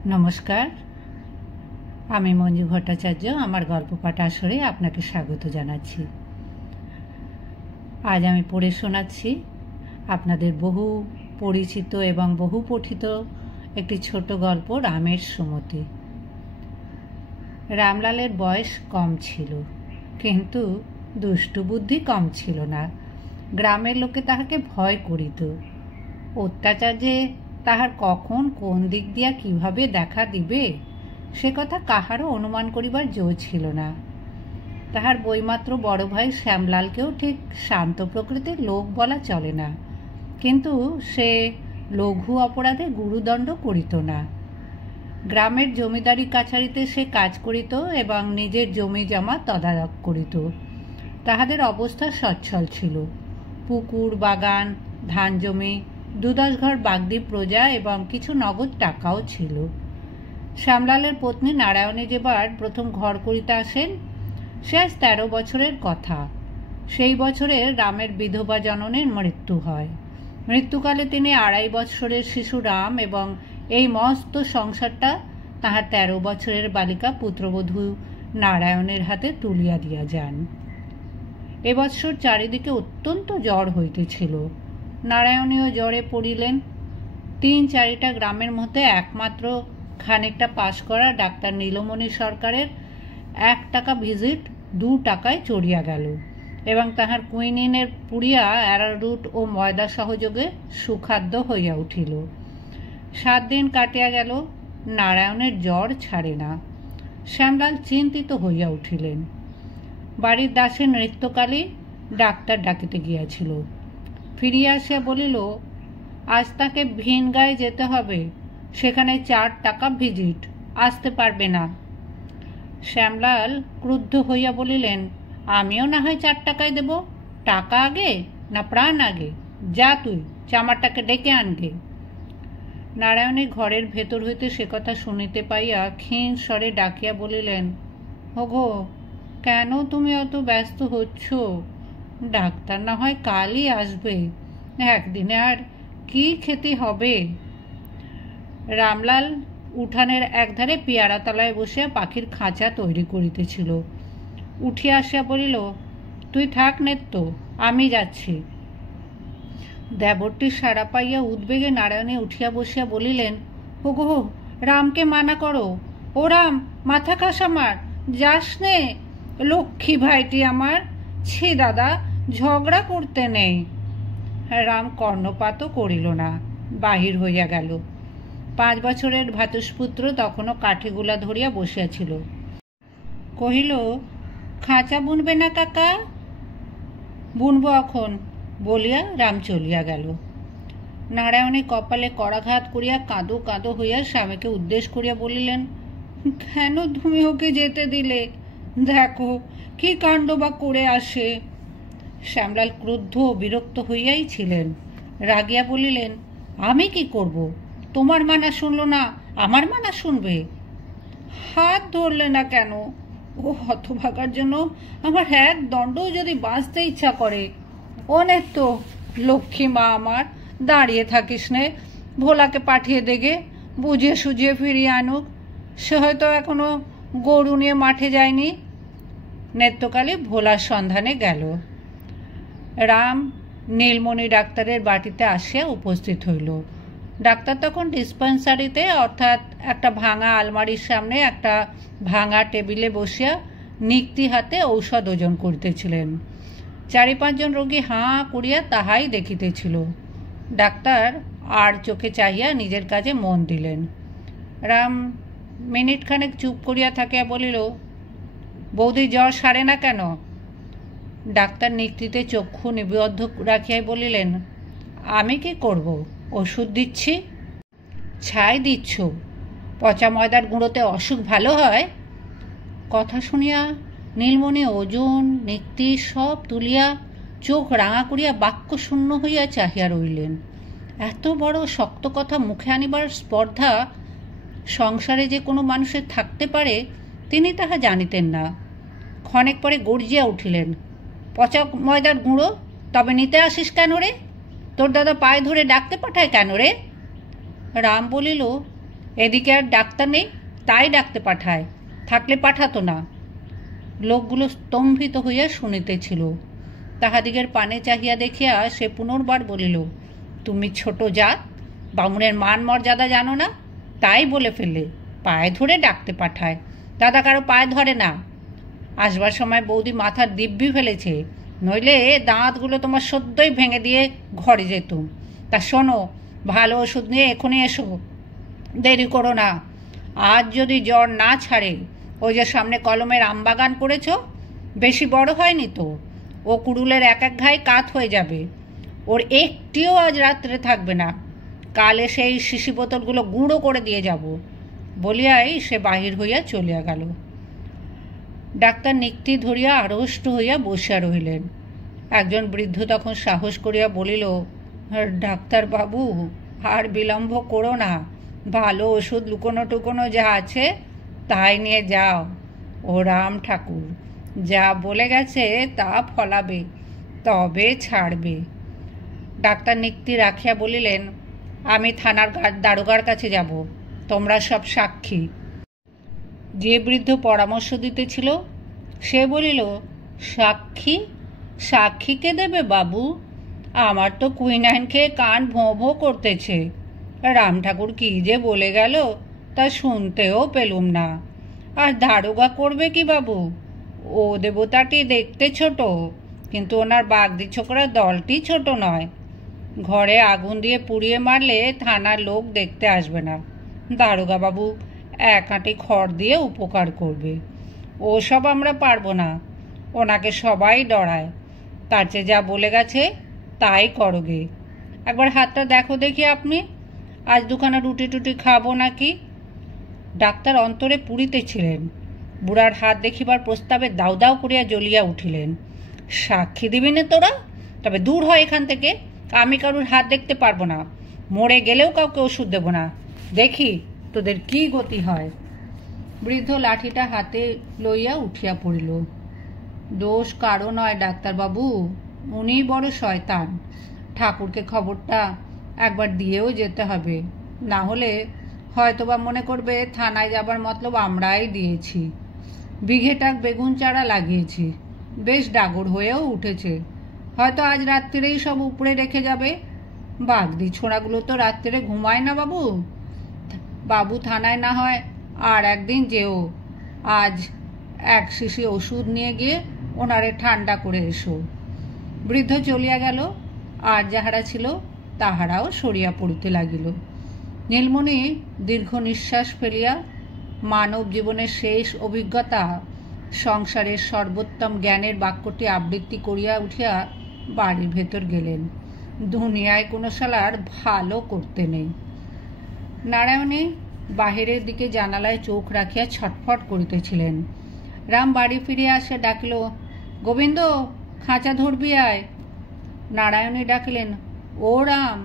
नमस्कार, आमी मंजू भट्टाचार्य आमार गल्प पाठ आसरे आपनाके स्वागत जानाच्छि। आज आमी पढ़े शोनाच्छि आपनादेर बहु परिचित एवं बहु पठित एकटी छोट गल्प रामेर सुमति। रामलालेर बयस कम छिलो, किन्तु दुष्टु बुद्धि कम छिलो ना। ग्रामेर लोके ताहाके भय करित। अत्याचार जे ताहार कखन कोन दिक दिया किभाबे देखा दिबे से कथा काहारो अनुमान करिबार जो छिलो ना। ताहार बईमात्र बड़ भाई श्यामलालकेও ठीक शांत प्रकृतिर लोक बला चले ना, किन्तु से लघु अपराधे गुरुदण्ड करित ना। ग्रामेर जमीदारी काछारीते से काज करित एवं निजेर जमी जमा तदारक करित। ताहादेर अवस्था सচ্ছল छिलो। पुकुर बागान धान जमी 2-10 घर बागदी प्रजा एवं किछु नगद टाकाओ छिलो। श्यामलालेर पत्नी नारायणी जेबार प्रथम घर करिते आसेन से आज 13 बछरेर कथा। सेई बछरे रामेर विधवा जननीर मृत्यु हय। मृत्युकाले तिनि 2.5 बछरेर शिशु राम एवं एई मस्त संसारटा ताहार 13 बछरेर बालिका पुत्रबधू नारायणेर हाते तुलिया दिया जान। ए बछर चारिदिके अत्यंत जड़ हইতেছিল। नारायणीও জ্বরে পড়িলেন। 3-4টা গ্রামের মধ্যে একমাত্র খানিকটা পাশ করা ডাক্তার নীলমণি সরকারের 1 টাকা ভিজিট 2 টাকায় চড়িয়া গেল এবং তাহার কুইনিনের পুড়িয়া অ্যারারুট ও ময়দা সহযোগে সুখাদ্য হইয়া উঠিল। 7 দিন কাটিয়া গেল, নারায়ণের জ্বর ছাড়ে না। শ্যামলাল চিন্তিত হইয়া উঠিলেন। বাড়ির দাসের নৃত্যকালী ডাক্তার ডাকিতে গিয়াছিল। ফিরিয়া আসিয়া বলিল, আজ তাকে ভিন গায়ে যেতে হবে, সেখানে 4 টাকা ভিজিট, আসতে পারবে না। শ্যামলাল ক্রুদ্ধ হইয়া বলিলেন, আমিও না হয় 4 টাকায় দেব, টাকা আগে না প্রাণ আগে, যা তুই চামারটাকে ডেকে আনগে। নারায়ণী ঘরের ভেতর হইতে সে কথা শুনিতে পাইয়া ক্ষীণ স্বরে ডাকিয়া বলিলেন, ওগো, কেন তুমি অত ব্যস্ত হচ্ছ? ডাক্তার না হয় কালই আসবে, একদিনে আর কি খেতে হবে? রামলাল উঠানের একধারে পেয়ারা তলায় বসে পাখির খাঁচা তৈরি করিতেছিল। উঠিয়া আসিয়া বলিল, তুই থাক নেত্য, আমি যাচ্ছি। দেবরটির সাড়া পাইয়া উদ্বেগে নারায়ণী উঠিয়া বসিয়া বলিলেন, ওগো, রামকে মানা করো। ও রাম, মাথা খাস আমার, যাস নে, লক্ষ্মী ভাইটি আমার। ছি দাদা, ঝগড়া করতে নেই। রাম কর্ণপাতও করিল না, বাহির হইয়া গেল। 5 বছরের ভাতুষপুত্র তখনও কাঠিগুলা ধরিয়া বসিয়াছিল। কহিল, খাঁচা বুনবে না কাকা? বুনব এখন, বলিয়া রাম চলিয়া গেল। নারায়ণী কপালে করাঘাত করিয়া কাঁদো কাঁদো হইয়া স্বামীকে উদ্দেশ করিয়া বলিলেন, কেন তুমি ওকে যেতে দিলে? দেখো কি কাণ্ড বা করে আসে। শ্যামলাল ক্রুদ্ধ ও বিরক্ত হইয়াই ছিলেন। রাগিয়া বলিলেন, আমি কি করব? তোমার মানা শুনল না, আমার মানা শুনবে? হাত ধরলে না কেন? ও হতভাগার জন্য আমার এক দণ্ডও যদি বাঁচতে ইচ্ছা করে। অনেক তো লক্ষ্মী মা আমার, দাঁড়িয়ে থাকিস নে, ভোলাকে পাঠিয়ে দেগে, বুঝিয়ে সুঝিয়ে ফিরিয়ে আনুক। সে হয়তো এখনো গরু নিয়ে মাঠে যায়নি। নেত্যকালী ভোলার সন্ধানে গেল। রাম নীলমণি ডাক্তারের বাটিতে আসিয়া উপস্থিত হইল। ডাক্তার তখন ডিসপেন্সারিতে, অর্থাৎ একটা ভাঙা আলমারির সামনে একটা ভাঙা টেবিলে বসিয়া নিক্তি হাতে ঔষধ ওজন করিতেছিলেন। 4-5 জন রোগী হাঁ করিয়া তাহাই দেখিতেছিল। ডাক্তার আর চোখে চাহিয়া নিজের কাজে মন দিলেন। রাম মিনিটখানেক চুপ করিয়া থাকিয়া বলিল, বৌদি জ্বর সারে না কেন? ডাক্তার নিক্তিতে চক্ষু নিবদ্ধ রাখিয়াই বলিলেন, আমি কি করব? ওষুধ দিচ্ছি। ছাই দিচ্ছ? পচা ময়দার গুঁড়োতে অসুখ ভালো হয়? কথা শুনিয়া নীলমণি ওজন নিক্তি সব তুলিয়া চোখ রাঙা করিয়া বাক্য শূন্য হইয়া চাহিয়া রইলেন। এত বড় শক্ত কথা মুখে আনিবার স্পর্ধা সংসারে যে কোনো মানুষের থাকতে পারে তিনি তাহা জানিতেন না। ক্ষণেক পরে গর্জিয়া উঠিলেন, পচা ময়দার গুঁড়ো তবে নিতে আসিস কেন রে? তোর দাদা পায়ে ধরে ডাকতে পাঠায় কেন রে? রাম বলিল, এদিকে আর ডাক্তার নেই, তাই ডাকতে পাঠায়, থাকলে পাঠাতো না। লোকগুলো স্তম্ভিত হইয়া শুনিতেছিল। তাহাদিগের পানে চাহিয়া দেখিয়া সে পুনর্বার বলিল, তুমি ছোট জাত, বামুনের মান মর্যাদা জানো না, তাই বলে ফেললে। পায়ে ধরে ডাকতে পাঠায়, দাদা কারো পায়ে ধরে না। আসবার সময় বৌদি মাথার দিব্যি ফেলেছে, নইলে দাঁতগুলো তোমার সদ্যই ভেঙে দিয়ে ঘরে যেতুম। তা শোনো, ভালো ওষুধ নিয়ে এখনই এসো, দেরি করো না। আজ যদি জ্বর না ছাড়ে, ওই যে সামনে কলমের আমবাগান করেছ, বেশি বড় হয়নি তো, ও কুড়ুলের এক এক ঘাই কাত হয়ে যাবে। ওর একটিও আজ রাত্রে থাকবে না। কাল এসে এই শিশি বোতলগুলো গুঁড়ো করে দিয়ে যাব। বলিয়াই সে বাহির হইয়া চলিয়া গেল। ডাক্তার নিক্তি ধরিয়া আড়ষ্ট হইয়া বসিয়া রহিলেন। একজন বৃদ্ধ তখন সাহস করিয়া বলিল, ডাক্তারবাবু, আর বিলম্ব করো না, ভালো ওষুধ লুকোনো টুকোনো যা আছে তাই নিয়ে যাও। ও রাম ঠাকুর যা বলে গেছে তা ফলাবে, তবে ছাড়বে। ডাক্তার নিক্তি রাখিয়া বলিলেন, আমি থানার দারোগার কাছে যাব, তোমরা সব সাক্ষী। যে বৃদ্ধ পরামর্শ দিতেছিল সে বলিল, সাক্ষী? সাক্ষীকে দেবে বাবু? আমার তো কুইনাইন খেয়ে কান ভোঁ ভোঁ করতেছে। রাম ঠাকুর কী যে বলে গেল তা শুনতেও পেলুম না। আর দারোগা করবে কি বাবু? ও দেবতাটি দেখতে ছোট, কিন্তু ওনার বাগদি ছোকরা দলটি ছোট নয়। ঘরে আগুন দিয়ে পুড়িয়ে মারলে থানার লোক দেখতে আসবে না। দারোগা বাবু এক আঁটি খড় দিয়ে উপকার করবে। ওসব আমরা পারবো না, ওনাকে সবাই ডরায়। তার চেয়ে যা বলে গেছে তাই করোগে। একবার হাতটা দেখো দেখি আপনি, আজ দুখানা রুটি টুটি খাবো নাকি? ডাক্তার অন্তরে পুড়িতেছিলেন। বুড়ার হাত দেখিবার প্রস্তাবে দাউ দাউ করিয়া জ্বলিয়া উঠিলেন। সাক্ষী দিবি না তোরা? তবে দূর হয় এখান থেকে, আমি কারুর হাত দেখতে পারবো না। মরে গেলেও কাউকে ওষুধ দেব না, দেখি তোদের কি গতি হয়। বৃদ্ধ লাঠিটা হাতে লইয়া উঠিয়া পড়িল। দোষ কারো নয় ডাক্তারবাবু, উনিই বড় শয়তান। ঠাকুরকে খবরটা একবার দিয়েও যেতে হবে, না হলে হয়তোবা মনে করবে থানায় যাবার মতলব আমরাই দিয়েছি। বিঘেটাক বেগুন চারা লাগিয়েছি, বেশ ডাগর হয়েও উঠেছে। হয়তো আজ রাত্রিরেই সব উপড়ে রেখে যাবে। বাগদি ছোড়াগুলো তো রাত্রে ঘুমায় না বাবু। বাবু থানায় না হয় আর একদিন যেও। আজ এক শিশি ওষুধ নিয়ে গিয়ে ওনারে ঠান্ডা করে এসো। বৃদ্ধ চলিয়া গেল, আর যাহারা ছিল তাহারাও সরিয়া পড়িতে লাগিল। নীলমণি দীর্ঘ নিঃশ্বাস ফেলিয়া মানব জীবনের শেষ অভিজ্ঞতা, সংসারের সর্বোত্তম জ্ঞানের বাক্যটি আবৃত্তি করিয়া উঠিয়া বাড়ির ভেতর গেলেন। দুনিয়ায় কোনো শালার ভালো করতে নেই। নারায়ণী বাহিরের দিকে জানালায় চোখ রাখিয়া ছটফট করিতেছিলেন। রাম বাড়ি ফিরিয়া আসে ডাকিল, গোবিন্দ, খাঁচা ধরবি আয়। নারায়ণী ডাকিলেন, ও রাম,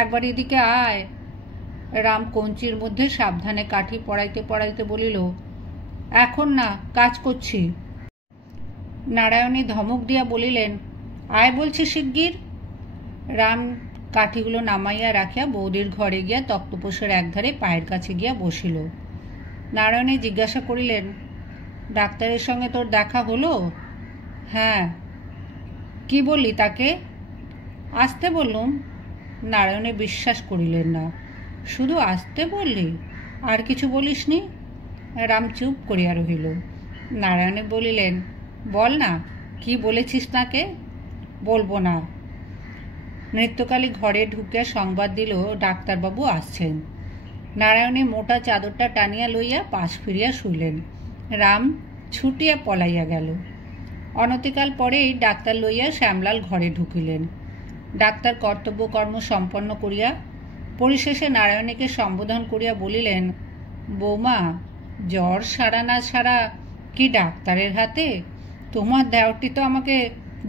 একবার এদিকে আয়। রাম কঞ্চির মধ্যে সাবধানে কাঠি পড়াইতে পড়াইতে বলিল, এখন না, কাজ করছি। নারায়ণী ধমক দিয়া বলিলেন, আয় বলছি শিগগির। রাম কাঠিগুলো নামাইয়া রাখিয়া বৌদির ঘরে গিয়া তক্তপোষের একধারে পায়ের কাছে গিয়া বসিল। নারায়ণী জিজ্ঞাসা করিলেন, ডাক্তারের সঙ্গে তোর দেখা হলো? হ্যাঁ। কি বললি তাকে? আসতে বললুম। নারায়ণী বিশ্বাস করিলেন না। শুধু আসতে বললি, আর কিছু বলিসনি? রাম চুপ করিয়া রহিল। নারায়ণী বলিলেন, বল না, কি বলেছিস তাকে? বলবো না। নৃত্যকালী ঘরে ঢুকিয়া সংবাদ দিল ডাক্তারবাবু আসছেন। নারায়ণী মোটা চাদরটা টানিয়া লইয়া পাশ ফিরিয়া শুইলেন। রাম ছুটিয়া পলাইয়া গেল। অনতিকাল পরেই ডাক্তার লইয়া শ্যামলাল ঘরে ঢুকিলেন। ডাক্তার কর্তব্যকর্ম সম্পন্ন করিয়া পরিশেষে নারায়ণীকে সম্বোধন করিয়া বলিলেন, বৌমা, জ্বর সারা না সারা কি ডাক্তারের হাতে? তোমার দেওরটি তো আমাকে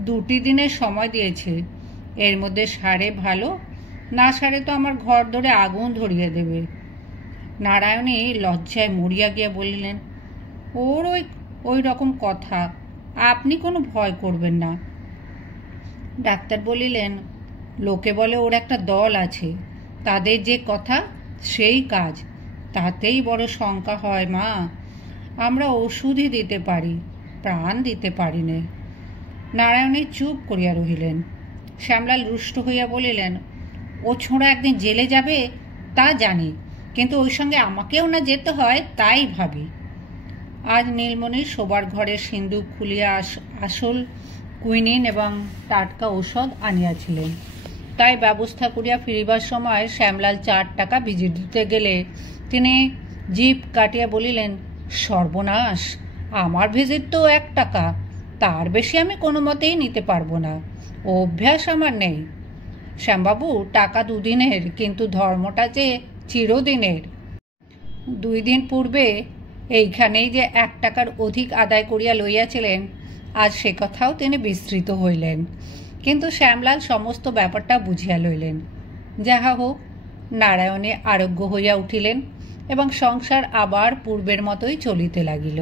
2 দিনের সময় দিয়েছে। এর মধ্যে সারে ভালো, না সারে তো আমার ঘর ধরে আগুন ধরিয়ে দেবে। নারায়ণী লজ্জায় মরিয়া গিয়া বলিলেন, ওর ওই রকম কথা, আপনি কোনো ভয় করবেন না। ডাক্তার বলিলেন, লোকে বলে ওর একটা দল আছে, তাদের যে কথা সেই কাজ, তাতেই বড় শঙ্কা হয় মা। আমরা ওষুধই দিতে পারি, প্রাণ দিতে পারি নে। নারায়ণী চুপ করিয়া রহিলেন। শ্যামলাল রুষ্ট হইয়া বলিলেন, ও ছোঁড়া একদিন জেলে যাবে তা জানি, কিন্তু ওই সঙ্গে আমাকেও না যেতে হয় তাই ভাবি। আজ নীলমণির শোবার ঘরের সিন্দুক খুলিয়া আসল কুইনিন এবং টাটকা ঔষধ আনিয়াছিলেন। তাই ব্যবস্থা করিয়া ফিরিবার সময় শ্যামলাল 4 টাকা ভিজিট দিতে গেলে তিনি জিভ কাটিয়া বলিলেন, সর্বনাশ, আমার ভিজিট তো 1 টাকা, তার বেশি আমি কোনো মতেই নিতে পারবো না, অভ্যাস আমার নেই। শ্যামবাবু, টাকা 2 দিনের, কিন্তু ধর্মটা যে চিরদিনের। 2 দিন পূর্বে এইখানেই যে 1 টাকার অধিক আদায় করিয়া লইয়াছিলেন, আজ সে কথাও তিনি বিস্মৃত হইলেন। কিন্তু শ্যামলাল সমস্ত ব্যাপারটা বুঝিয়া লইলেন। যাহা হোক, নারায়ণে আরোগ্য হইয়া উঠিলেন এবং সংসার আবার পূর্বের মতোই চলিতে লাগিল।